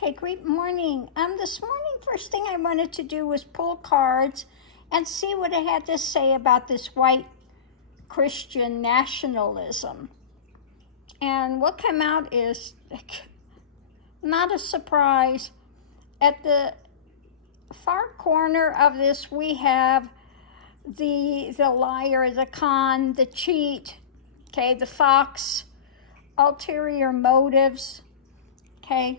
Okay, great morning. This morning, first thing I wanted to do was pull cards and see what it had to say about this white Christian nationalism. And what came out is not a surprise. At the far corner of this, we have the liar, the con, the cheat, okay, the fox, ulterior motives, okay.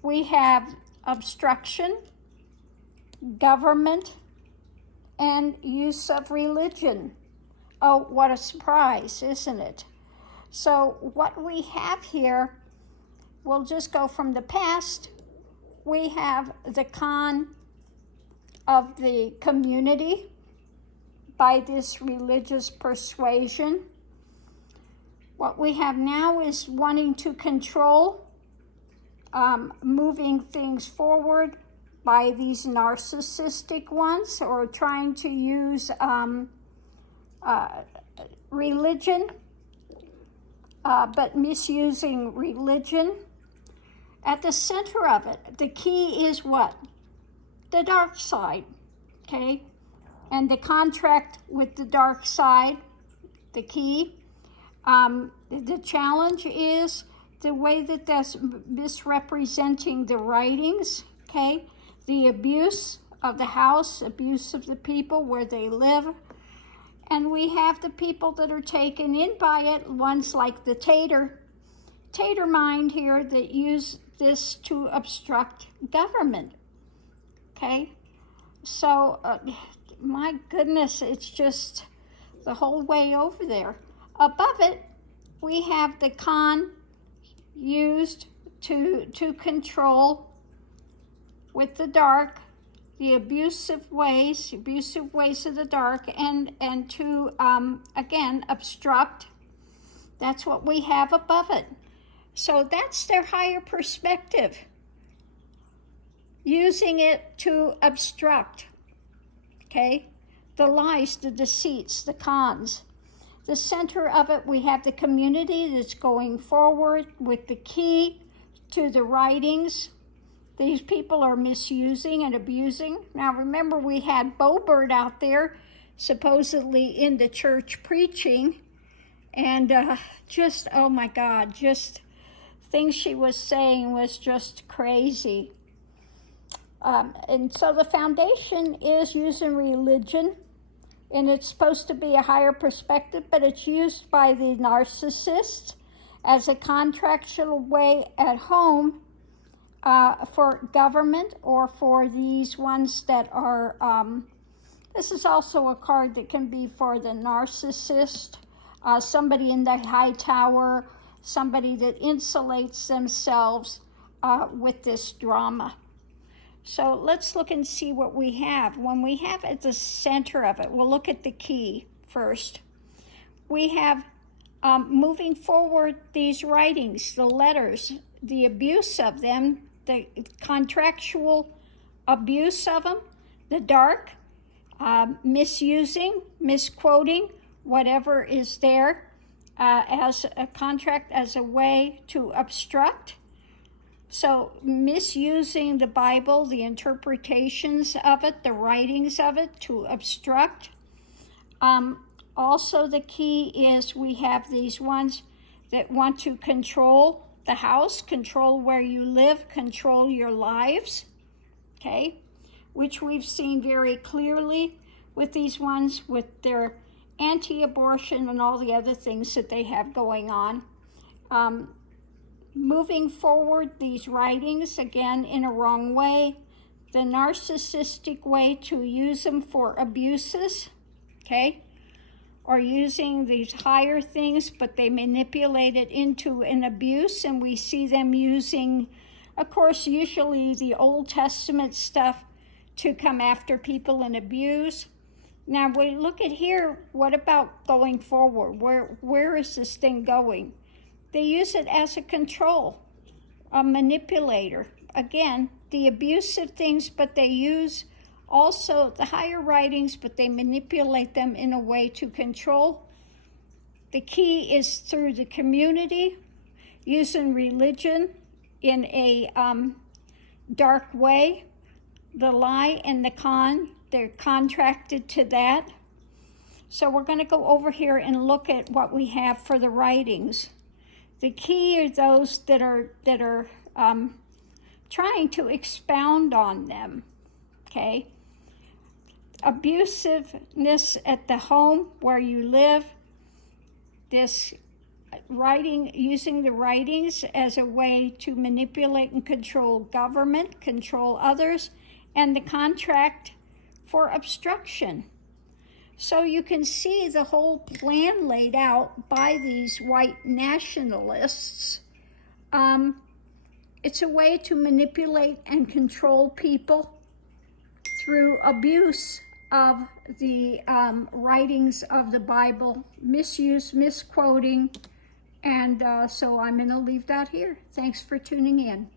We have obstruction, government, and use of religion. Oh, what a surprise, isn't it? So what we have here, we'll just go from the past. We have the con of the community by this religious persuasion. What we have now is wanting to control, moving things forward by these narcissistic ones, or trying to use religion, but misusing religion. At the center of it, the key is what? The dark side, okay? And the contract with the dark side, the key. The challenge is the way that that's misrepresenting the writings, okay? The abuse of the house, abuse of the people where they live. And we have the people that are taken in by it, ones like the tater mind here that use this to obstruct government, okay? So, my goodness, it's just the whole way over there. Above it, we have the con used to control with the dark, the abusive ways of the dark, and to, again, obstruct. That's what we have above it. So that's their higher perspective, using it to obstruct, okay? The lies, the deceits, the cons. The center of it, we have the community that's going forward with the key to the writings. These people are misusing and abusing. Now remember, we had Bobert out there supposedly in the church preaching, and just, oh my God, just things she was saying was just crazy. And so the foundation is using religion, and it's supposed to be a higher perspective, but it's used by the narcissist as a contractual way at home for government, or for these ones that are, this is also a card that can be for the narcissist, somebody in the high tower, somebody that insulates themselves with this drama. So let's look and see what we have. When we have at the center of it, we'll look at the key first. We have moving forward these writings, the letters, the abuse of them, the contractual abuse of them, the dark, misusing, misquoting, whatever is there as a contract, as a way to obstruct. So misusing the Bible, the interpretations of it, the writings of it to obstruct. Also the key is we have these ones that want to control the house, control where you live, control your lives, okay? Which we've seen very clearly with these ones, with their anti-abortion and all the other things that they have going on. Moving forward these writings, again, in a wrong way, the narcissistic way to use them for abuses, okay? Or using these higher things, but they manipulate it into an abuse, and we see them using, of course, usually the Old Testament stuff to come after people and abuse. Now, we look at here, what about going forward? Where is this thing going? They use it as a control, a manipulator. Again, the abusive things, but they use also the higher writings, but they manipulate them in a way to control. The key is through the community, using religion in a dark way, the lie and the con, they're contracted to that. So we're going to go over here and look at what we have for the writings. The key are those that are trying to expound on them, okay? Abusiveness at the home where you live, this writing, using the writings as a way to manipulate and control government, control others, and the contract for obstruction. So you can see the whole plan laid out by these white nationalists. It's a way to manipulate and control people through abuse of the writings of the Bible, misuse, misquoting, and so I'm going to leave that here. Thanks for tuning in.